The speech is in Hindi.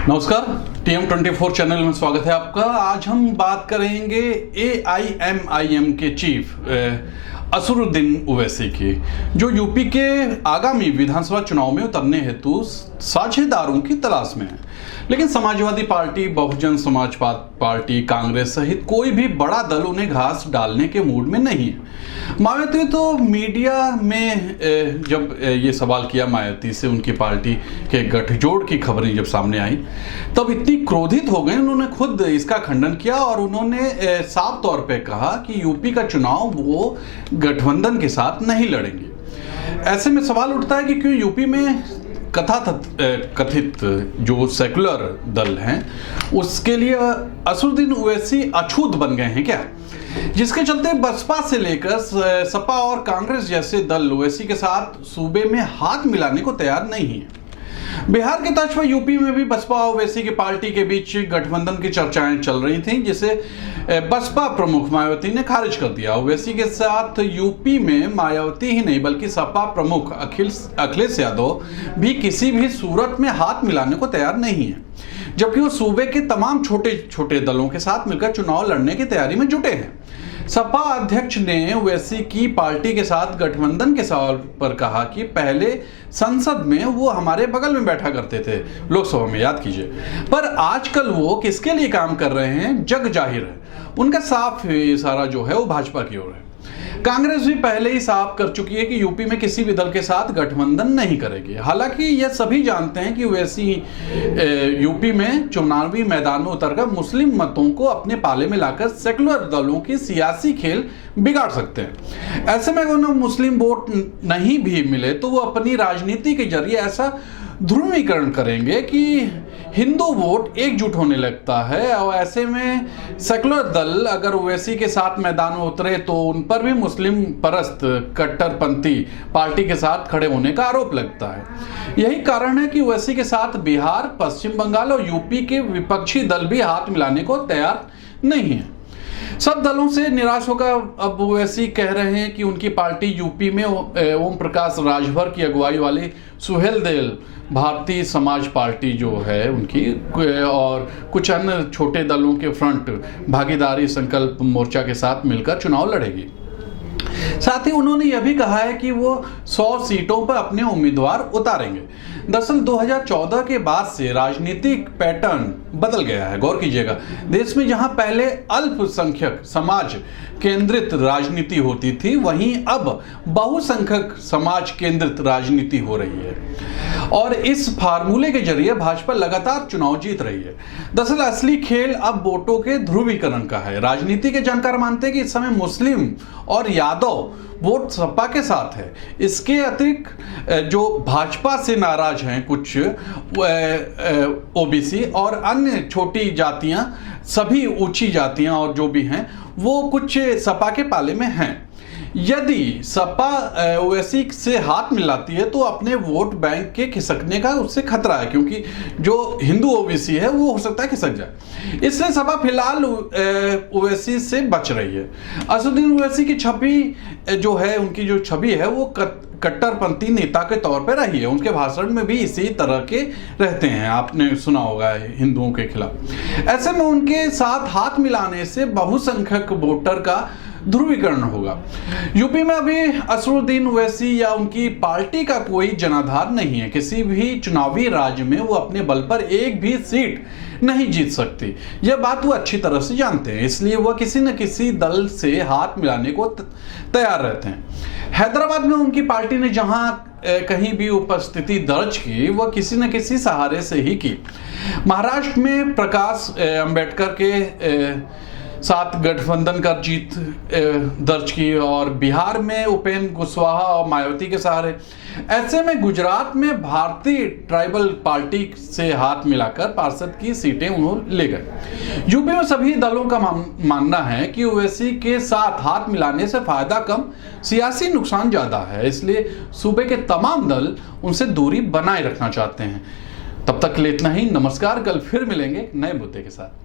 नमस्कार, TM24 चैनल में स्वागत है आपका। आज हम बात करेंगे AIMIM के चीफ असदुद्दीन ओवैसी की, जो यूपी के आगामी विधानसभा चुनाव में उतरने हेतु साझेदारों की तलाश में है। लेकिन समाजवादी पार्टी, बहुजन समाज पार्टी, कांग्रेस सहित कोई भी बड़ा दल उन्हें घास डालने के मूड में नहीं है। मायावती तो मीडिया में जब ये सवाल किया मायावती से, उनकी पार्टी के गठजोड़ की खबरें जब सामने आई तब इतनी क्रोधित हो गए, उन्होंने खुद इसका खंडन किया और उन्होंने साफ तौर पे कहा कि यूपी का चुनाव वो गठबंधन के साथ नहीं लड़ेंगे। ऐसे में सवाल उठता है कि क्यों यूपी में कथित जो सेकुलर दल हैं उसके लिए असदुद्दीन ओवैसी अछूत बन गए हैं क्या, जिसके चलते बसपा से लेकर सपा और कांग्रेस जैसे दल ओवैसी के साथ सूबे में हाथ मिलाने को तैयार नहीं है। बिहार के तर्ज पर यूपी में भी बसपा और ओवैसी की पार्टी के बीच गठबंधन की चर्चाएं चल रही थीं, जिसे बसपा प्रमुख मायावती ने खारिज कर दिया। ओवैसी के साथ यूपी में मायावती ही नहीं बल्कि सपा प्रमुख अखिलेश यादव भी किसी भी सूरत में हाथ मिलाने को तैयार नहीं है, जबकि वो सूबे के तमाम छोटे छोटे दलों के साथ मिलकर चुनाव लड़ने की तैयारी में जुटे हैं। सपा अध्यक्ष ने ओवैसी की पार्टी के साथ गठबंधन के सवाल पर कहा कि पहले संसद में वो हमारे बगल में बैठा करते थे, लोकसभा में, याद कीजिए, पर आजकल वो किसके लिए काम कर रहे हैं जग जाहिर है। उनका साफ इशारा जो है वो भाजपा की ओर है। कांग्रेस भी पहले ही साफ कर चुकी है कि यूपी में किसी भी दल के साथ गठबंधन नहीं करेगी। हालांकि यह सभी जानते हैं कि ओवैसी यूपी में चुनावी मैदान में उतरकर मुस्लिम मतों को अपने पाले में लाकर सेकुलर दलों की सियासी खेल बिगाड़ सकते हैं। ऐसे में उन्हें मुस्लिम वोट नहीं भी मिले तो वो अपनी राजनीति के जरिए ऐसा ध्रुवीकरण करेंगे कि हिंदू वोट एकजुट होने लगता है, और ऐसे में सेकुलर दल अगर ओवैसी के साथ मैदान में उतरे तो उन पर भी मुस्लिम परस्त कट्टरपंथी पार्टी के साथ खड़े होने का आरोप लगता है। यही कारण है कि ओवैसी के साथ बिहार, पश्चिम बंगाल और यूपी के विपक्षी दल भी हाथ मिलाने को तैयार नहीं है। सब दलों से निराश होकर अब ओवैसी कह रहे हैं कि उनकी पार्टी यूपी में ओम प्रकाश राजभर की अगुवाई वाली सुहेलदेव भारतीय समाज पार्टी जो है उनकी और कुछ अन्य छोटे दलों के फ्रंट भागीदारी संकल्प मोर्चा के साथ मिलकर चुनाव लड़ेगी। साथ ही उन्होंने यह भी कहा है कि वो 100 सीटों पर अपने उम्मीदवार उतारेंगे। दरअसल 2014 के बाद से राजनीतिक पैटर्न बदल गया है। गौर कीजिएगा, देश में जहां पहले अल्पसंख्यक समाज केंद्रित राजनीति होती थी, वहीं अब बहुसंख्यक समाज केंद्रित राजनीति हो रही है और इस फार्मूले के जरिए भाजपा लगातार चुनाव जीत रही है। दरअसल असली खेल अब वोटों के ध्रुवीकरण का है। राजनीति के जानकार मानते हैं कि इस समय मुस्लिम और यादव वोट सपा के साथ है। इसके अतिरिक्त जो भाजपा से नाराज हैं कुछ ओबीसी और अन्य छोटी जातियां, सभी ऊंची जातियां और जो भी हैं वो कुछ सपा के पाले में हैं। यदि सपा ओवैसी से हाथ मिलाती है तो अपने वोट बैंक के खिसकने का उससे खतरा है, क्योंकि जो हिंदू ओबीसी है वो हो सकता है खिसक जाए। इसलिए सपा फिलहाल ओवैसी से बच रही है। असदुद्दीन ओवैसी की छवि जो है, उनकी जो छवि है वो कट्टरपंथी नेता के तौर पर रही है। उनके भाषण में भी इसी तरह के रहते हैं, आपने सुना होगा, हिंदुओं के खिलाफ। ऐसे में उनके साथ हाथ मिलाने से बहुसंख्यक वोटर का ध्रुवीकरण होगा। यूपी में अभी असदुद्दीन ओवैसी या उनकी पार्टी का कोई जनाधार नहीं है। किसी भी चुनावी राज्य में वो अपने बल पर एक भी सीट नहीं जीत सकती। यह बात वो अच्छी तरह से जानते हैं, इसलिए वह किसी न किसी दल से हाथ मिलाने को तैयार रहते हैं। हैदराबाद में उनकी पार्टी ने जहां कहीं भी उपस्थिति दर्ज की, वह किसी न किसी सहारे से ही की। महाराष्ट्र में प्रकाश अंबेडकर के साथ गठबंधन का जीत दर्ज की और बिहार में उपेंद्र कुशवाहा और मायावती के सहारे। ऐसे में गुजरात में भारतीय ट्राइबल पार्टी से हाथ मिलाकर पार्षद की सीटें उन्होंने ले गए। यूपी में सभी दलों का मानना है कि ओवैसी के साथ हाथ मिलाने से फायदा कम, सियासी नुकसान ज्यादा है, इसलिए सूबे के तमाम दल उनसे दूरी बनाए रखना चाहते हैं। तब तक के लिए इतना ही। नमस्कार, कल फिर मिलेंगे नए मुद्दे के साथ।